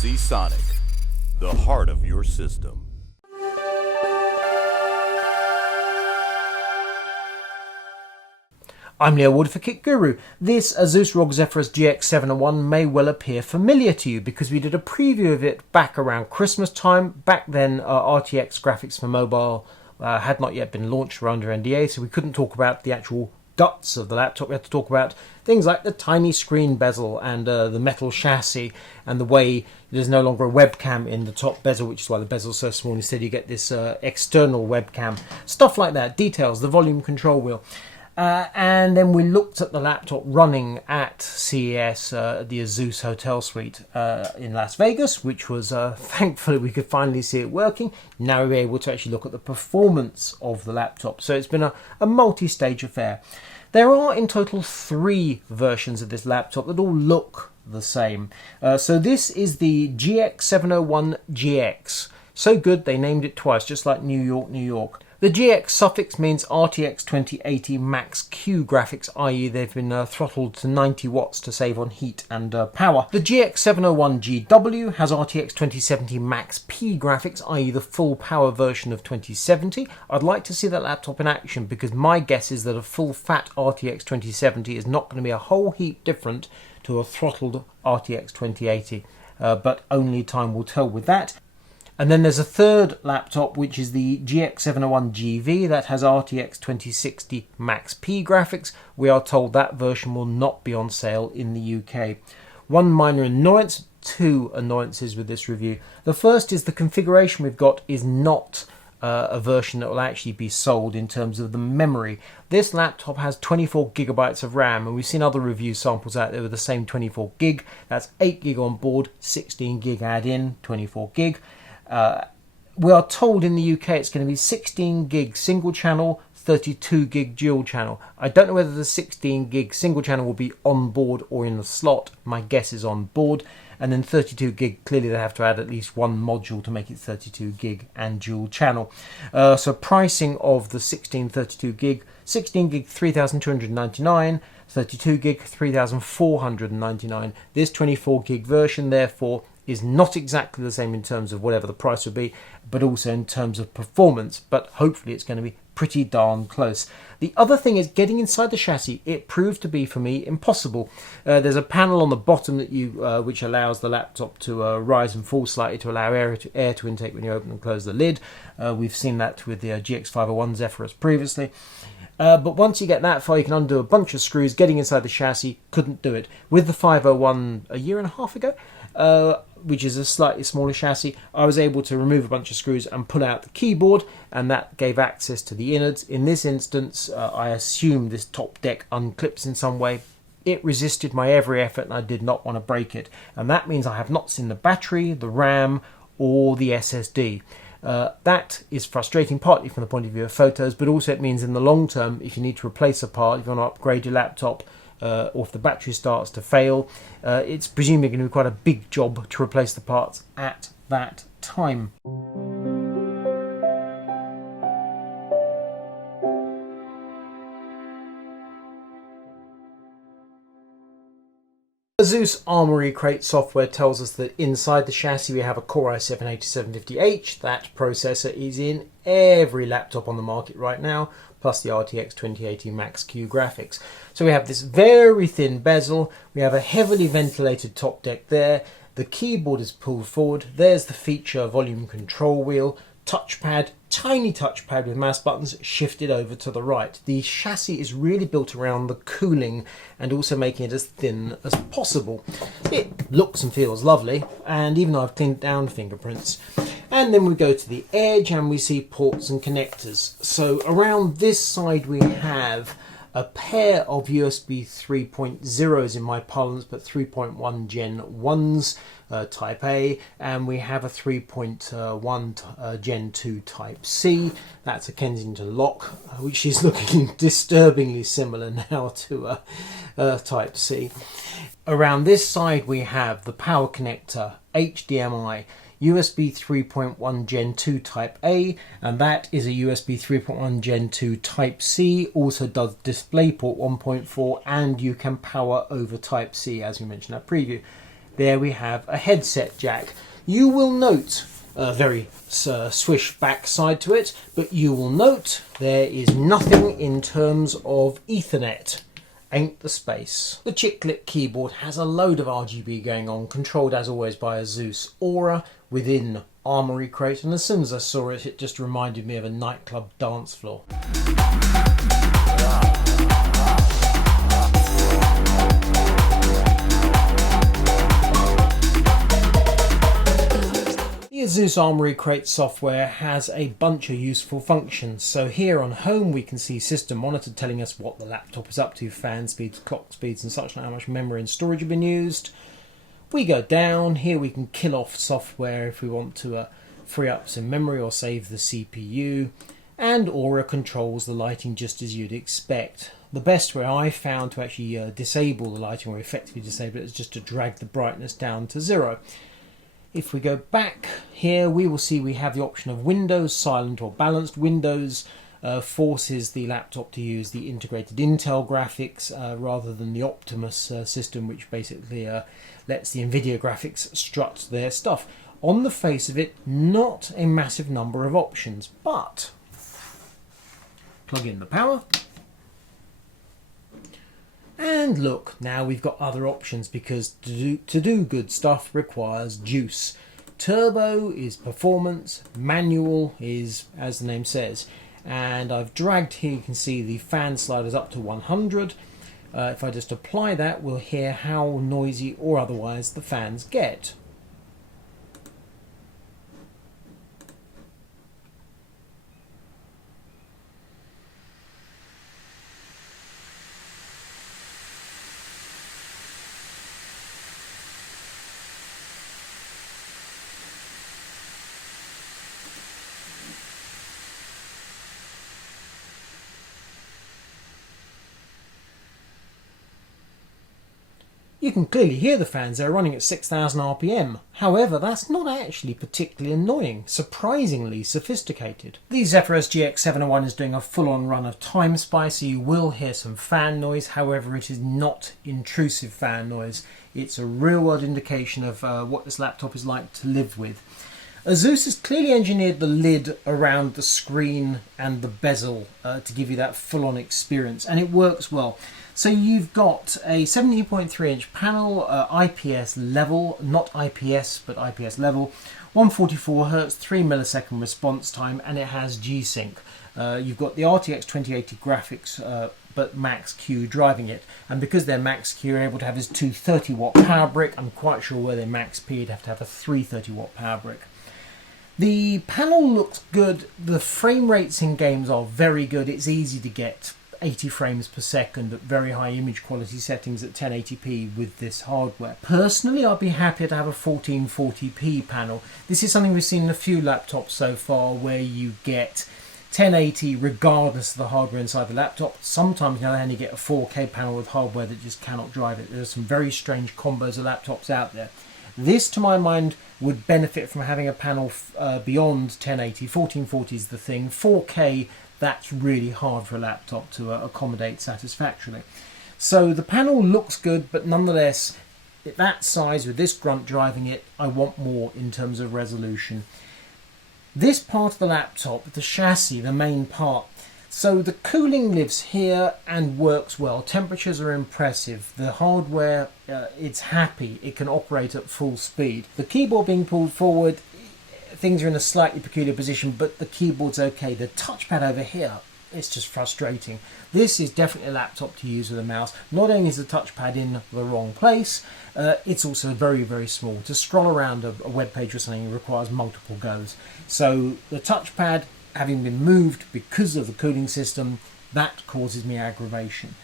Sonic, the heart of your system. I'm Leo Ward for Kit Guru. This Asus ROG Zephyrus GX701 may well appear familiar to you because we did a preview of it back around Christmas time. Back then, RTX graphics for mobile had not yet been launched. We're under NDA, so we couldn't talk about the actual guts of the laptop. We had to talk about things like the tiny screen bezel and the metal chassis and the way there's no longer a webcam in the top bezel, which is why the bezel's so small. Instead, you get this external webcam. Stuff like that. Details, the volume control wheel. And then we looked at the laptop running at CES, the Asus Hotel Suite in Las Vegas, which was, thankfully, we could finally see it working. Now we're able to actually look at the performance of the laptop. So it's been a multi-stage affair. There are in total 3 versions of this laptop that all look the same. So this is the GX701 GX. So good they named it twice, just like New York, New York. The GX suffix means RTX 2080 Max Q graphics, i.e. they've been throttled to 90 watts to save on heat and power. The GX701 GW has RTX 2070 Max P graphics, i.e. the full power version of 2070. I'd like to see that laptop in action because my guess is that a full fat RTX 2070 is not going to be a whole heap different to a throttled RTX 2080, but only time will tell with that. And then there's a third laptop, which is the GX701 GV that has RTX 2060 Max P graphics. We are told that version will not be on sale in the UK. One minor annoyance, 2 annoyances with this review. The first is the configuration we've got is not a version that will actually be sold in terms of the memory. This laptop has 24 gigabytes of RAM, and we've seen other review samples out there with the same 24 gig. That's 8 gig on board, 16 gig add-in, 24 gig. We are told in the UK it's going to be 16 gig single channel, 32 gig dual channel. I don't know whether the 16 gig single channel will be on board or in the slot. My guess is on board. And then 32 gig, clearly they have to add at least one module to make it 32 gig and dual channel. So pricing of the 32 gig, 16 gig 3,299, 32 gig 3,499. This 24 gig version therefore is not exactly the same in terms of whatever the price would be, but also in terms of performance, but hopefully it's going to be pretty darn close. The other thing is getting inside the chassis. It proved to be, for me, impossible. There's a panel on the bottom that which allows the laptop to rise and fall slightly to allow air to intake when you open and close the lid. We've seen that with the GX501 Zephyrus previously. But once you get that far, you can undo a bunch of screws. Getting inside the chassis, couldn't do it. With the 501 a year and a half ago, which is a slightly smaller chassis, I was able to remove a bunch of screws and pull out the keyboard, and that gave access to the innards. In this instance, I assume this top deck unclips in some way. It resisted my every effort and I did not want to break it. And that means I have not seen the battery, the RAM, or the SSD. That is frustrating, partly from the point of view of photos, but also it means in the long term, if you need to replace a part, if you want to upgrade your laptop, or if the battery starts to fail, it's presumably going to be quite a big job to replace the parts at that time. Asus Armoury Crate software tells us that inside the chassis we have a Core i7-8750H. That processor is in every laptop on the market right now, plus the RTX 2080 Max Q graphics. So we have this very thin bezel, we have a heavily ventilated top deck there, the keyboard is pulled forward, there's the feature volume control wheel, touchpad, tiny touchpad with mouse buttons shifted over to the right. The chassis is really built around the cooling and also making it as thin as possible. It looks and feels lovely, and even though I've cleaned down fingerprints. And then we go to the edge and we see ports and connectors. So around this side we have a pair of USB 3.0s in my parlance, but 3.1 Gen 1s Type-A, and we have a 3.1 Gen 2 Type-C. That's a Kensington lock, which is looking disturbingly similar now to Type-C. Around this side we have the power connector, HDMI, USB 3.1 Gen 2 Type-A, and that is a USB 3.1 Gen 2 Type-C. Also does DisplayPort 1.4, and you can power over Type-C, as we mentioned in our preview. there we have a headset jack. You will note a very swish backside to it, but you will note there is nothing in terms of Ethernet. Ain't the space. The chiclet keyboard has a load of RGB going on, controlled as always by Asus Aura within Armoury Crate, and as soon as I saw it, it just reminded me of a nightclub dance floor. The Asus Armoury Crate software has a bunch of useful functions. So here on home we can see system monitor telling us what the laptop is up to, fan speeds, clock speeds and such, like how much memory and storage have been used. We go down, here we can kill off software if we want to free up some memory or save the CPU. And Aura controls the lighting just as you'd expect. The best way I found to actually disable the lighting, or effectively disable it, is just to drag the brightness down to 0. If we go back here, we will see we have the option of Windows, silent or balanced. Windows forces the laptop to use the integrated Intel graphics rather than the Optimus system, which basically lets the Nvidia graphics strut their stuff. On the face of it, not a massive number of options, but plug in the power. And look, now we've got other options, because to do good stuff requires juice. Turbo is performance, manual is as the name says. And I've dragged here, you can see the fan sliders up to 100. If I just apply that, we'll hear how noisy or otherwise the fans get. You can clearly hear the fans, they're running at 6,000 RPM. However, that's not actually particularly annoying, surprisingly sophisticated. The Zephyrus GX701 is doing a full-on run of Time Spy, so you will hear some fan noise. However, it is not intrusive fan noise. It's a real-world indication of what this laptop is like to live with. Asus has clearly engineered the lid around the screen and the bezel to give you that full-on experience, and it works well. So you've got a 17.3 inch panel, IPS level, not IPS but IPS level, 144 Hz, 3 millisecond response time, and it has G-Sync. You've got the RTX 2080 graphics but Max Q driving it, and because they're Max Q, you're able to have this 230 watt power brick. I'm quite sure where they're Max P, you'd have to have a 330 watt power brick. The panel looks good, the frame rates in games are very good, it's easy to get 80 frames per second at very high image quality settings at 1080p with this hardware. Personally, I'd be happy to have a 1440p panel. This is something we've seen in a few laptops so far, where you get 1080 regardless of the hardware inside the laptop. Sometimes, you know, they only get a 4K panel with hardware that just cannot drive it. There's some very strange combos of laptops out there. This, to my mind, would benefit from having a panel beyond 1080. 1440 is the thing. 4K, that's really hard for a laptop to accommodate satisfactorily. So the panel looks good, but nonetheless, at that size with this grunt driving it, I want more in terms of resolution. This part of the laptop, the chassis, the main part, so the cooling lives here and works well. Temperatures are impressive. The hardware, it's happy. It can operate at full speed. The keyboard being pulled forward, things are in a slightly peculiar position, but the keyboard's okay. The touchpad over here, it's just frustrating. This is definitely a laptop to use with a mouse. Not only is the touchpad in the wrong place, it's also very, very small. To scroll around a web page or something requires multiple goes. So the touchpad, having been moved because of the cooling system, that causes me aggravation.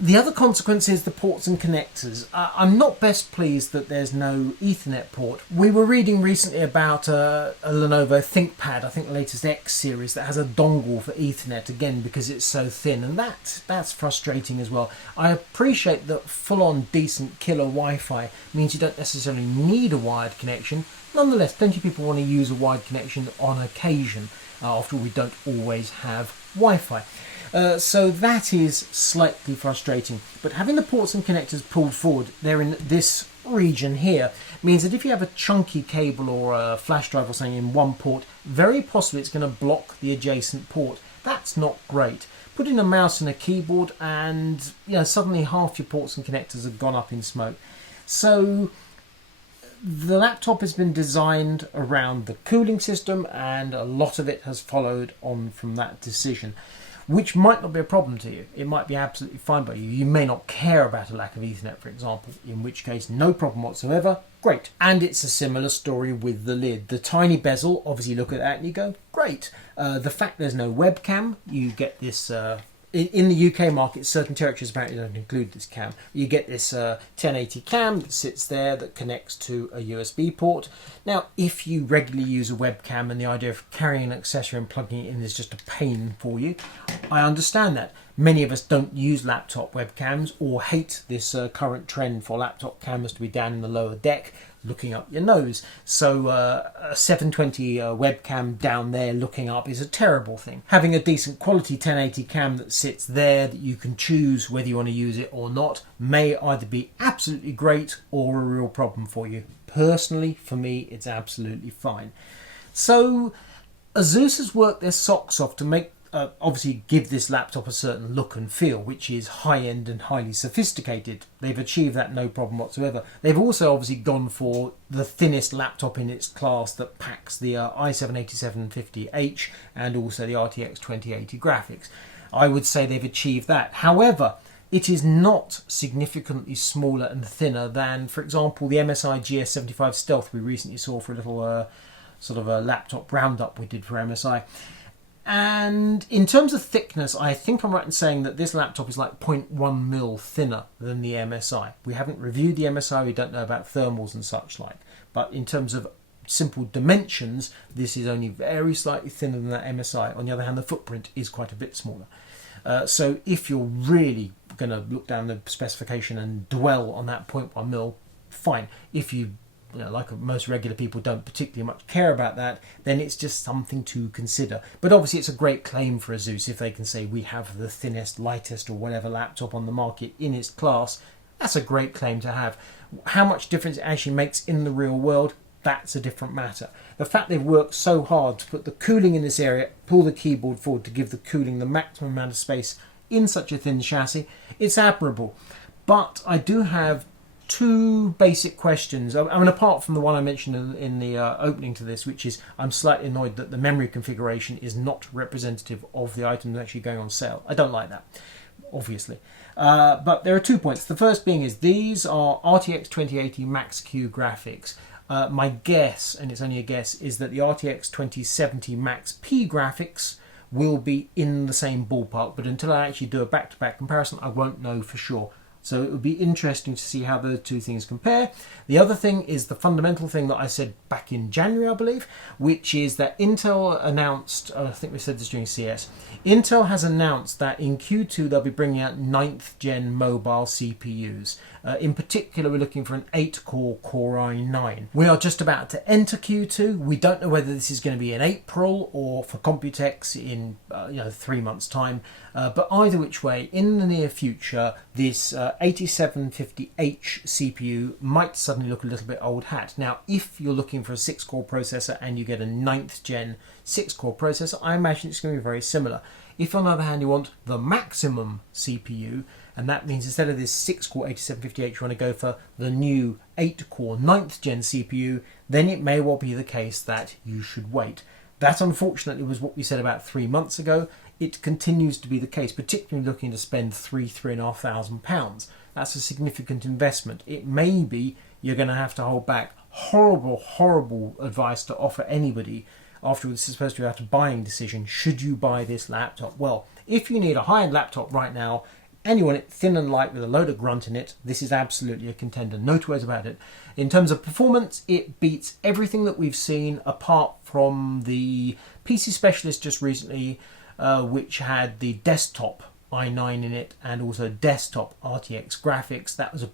The other consequence is the ports and connectors. I'm not best pleased that there's no Ethernet port. We were reading recently about a Lenovo ThinkPad, I think the latest X series, that has a dongle for Ethernet, again because it's so thin, and that's frustrating as well. I appreciate that full-on decent killer Wi-Fi means you don't necessarily need a wired connection. Nonetheless, plenty of people want to use a wired connection on occasion. After all, we don't always have Wi-Fi. So that is slightly frustrating, but having the ports and connectors pulled forward, they're in this region here means that if you have a chunky cable or a flash drive or something in one port, very possibly it's going to block the adjacent port. That's not great. Put in a mouse and a keyboard and suddenly half your ports and connectors have gone up in smoke. So the laptop has been designed around the cooling system, and a lot of it has followed on from that decision, which might not be a problem to you. It might be absolutely fine by you. You may not care about a lack of Ethernet, for example, in which case no problem whatsoever. Great. And it's a similar story with the lid. The tiny bezel, obviously look at that and you go, great. The fact there's no webcam, you get this... in the UK market, certain territories apparently don't include this cam. You get this 1080 cam that sits there that connects to a USB port. Now, if you regularly use a webcam and the idea of carrying an accessory and plugging it in is just a pain for you, I understand that. Many of us don't use laptop webcams or hate this current trend for laptop cameras to be down in the lower deck looking up your nose. So a 720 webcam down there looking up is a terrible thing. Having a decent quality 1080 cam that sits there that you can choose whether you want to use it or not may either be absolutely great or a real problem for you. Personally, for me, it's absolutely fine. So Asus has worked their socks off to make obviously give this laptop a certain look and feel, which is high-end and highly sophisticated. They've achieved that no problem whatsoever. They've also obviously gone for the thinnest laptop in its class that packs the i7-8750H and also the RTX 2080 graphics. I would say they've achieved that. However, it is not significantly smaller and thinner than, for example, the MSI GS75 Stealth we recently saw for a little sort of a laptop roundup we did for MSI. And in terms of thickness, I think I'm right in saying that this laptop is like 0.1 mil thinner than the MSI. We haven't reviewed the MSI, we don't know about thermals and such like. But in terms of simple dimensions, this is only very slightly thinner than that MSI. On the other hand, the footprint is quite a bit smaller. So if you're really going to look down the specification and dwell on that 0.1 mil, fine. If you like most regular people don't particularly much care about that, then it's just something to consider. But obviously it's a great claim for Asus if they can say we have the thinnest, lightest or whatever laptop on the market in its class. That's a great claim to have. How much difference it actually makes in the real world, that's a different matter. The fact they've worked so hard to put the cooling in this area, pull the keyboard forward to give the cooling the maximum amount of space in such a thin chassis, it's admirable. But I do have two basic questions. I mean, apart from the one I mentioned in the opening to this, which is I'm slightly annoyed that the memory configuration is not representative of the items actually going on sale. I don't like that, obviously. But there are 2 points. The first being is these are RTX 2080 Max-Q graphics. My guess, and it's only a guess, is that the RTX 2070 Max-P graphics will be in the same ballpark, but until I actually do a back-to-back comparison, I won't know for sure. So it would be interesting to see how those two things compare. The other thing is the fundamental thing that I said back in January, I believe, which is that Intel announced, I think we said this during CS, Intel has announced that in Q2 they'll be bringing out 9th gen mobile CPUs. In particular, we're looking for an 8-core Core i9. We are just about to enter Q2. We don't know whether this is going to be in April or for Computex in 3 months' time. But either which way, in the near future, this 8750H CPU might suddenly look a little bit old hat. Now, if you're looking for a 6-core processor and you get a 9th gen 6-core processor, I imagine it's going to be very similar. If, on the other hand, you want the maximum CPU, and that means instead of this 6-core 8750H, you want to go for the new 8-core 9th gen CPU, then it may well be the case that you should wait. That, unfortunately, was what we said about 3 months ago. It continues to be the case, particularly looking to spend £3,500. That's a significant investment. It may be you're going to have to hold back. Horrible advice to offer anybody after this is supposed to be about a buying decision. Should you buy this laptop? Well, if you need a high-end laptop right now and you want it thin and light with a load of grunt in it, this is absolutely a contender. No two ways about it. In terms of performance, it beats everything that we've seen apart from the PC Specialist just recently, which had the desktop i9 in it and also desktop RTX graphics. That was a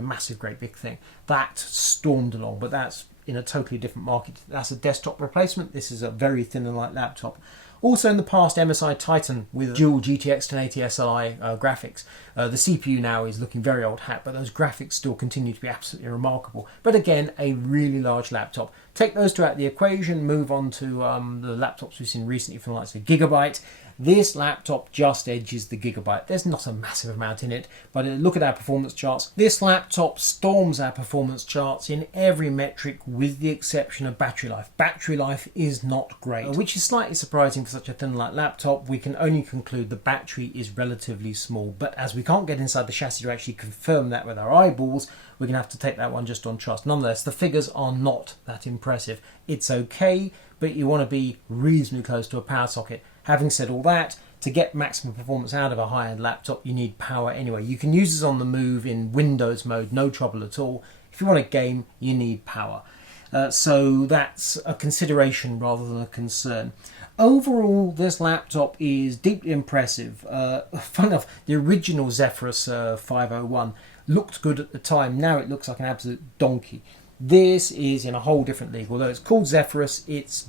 massive, great big thing. That stormed along, but that's in a totally different market. That's a desktop replacement. This is a very thin and light laptop. Also in the past, MSI Titan with dual GTX 1080 SLI graphics. The CPU now is looking very old hat, but those graphics still continue to be absolutely remarkable. But again, a really large laptop. Take those two out of the equation, move on to the laptops we've seen recently from the likes of Gigabyte. This laptop just edges the Gigabyte. There's not a massive amount in it, but look at our performance charts. This laptop storms our performance charts in every metric with the exception of battery life. Battery life is not great, which is slightly surprising for such a thin light laptop. We can only conclude the battery is relatively small, but as we can't get inside the chassis to actually confirm that with our eyeballs, we're going to have to take that one just on trust. Nonetheless, the figures are not that impressive. It's okay, but you want to be reasonably close to a power socket. Having said all that, to get maximum performance out of a high-end laptop, you need power anyway. You can use this on the move in Windows mode, no trouble at all. If you want to game, you need power. So that's a consideration rather than a concern. Overall, this laptop is deeply impressive. Fun enough, the original Zephyrus 501 looked good at the time. Now it looks like an absolute donkey. This is in a whole different league. Although it's called Zephyrus, it's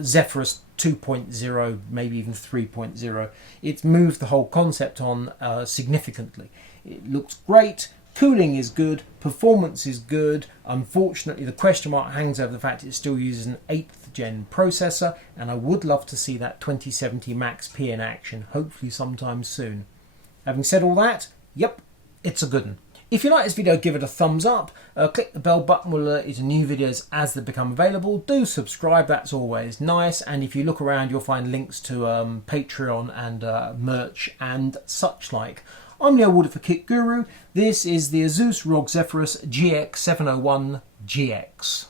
Zephyrus 2.0, maybe even 3.0. It's moved the whole concept on significantly. It looks great, cooling is good, performance is good. Unfortunately, the question mark hangs over the fact it still uses an 8th gen processor, and I would love to see that 2070 Max P in action, hopefully sometime soon. Having said all that, yep, it's a good one. If you like this video, give it a thumbs up. Click the bell button, will alert you to new videos as they become available. Do subscribe, that's always nice. And if you look around, you'll find links to Patreon and merch and such like. I'm Leo Warder for Kit Guru. This is the Asus ROG Zephyrus GX701 GX.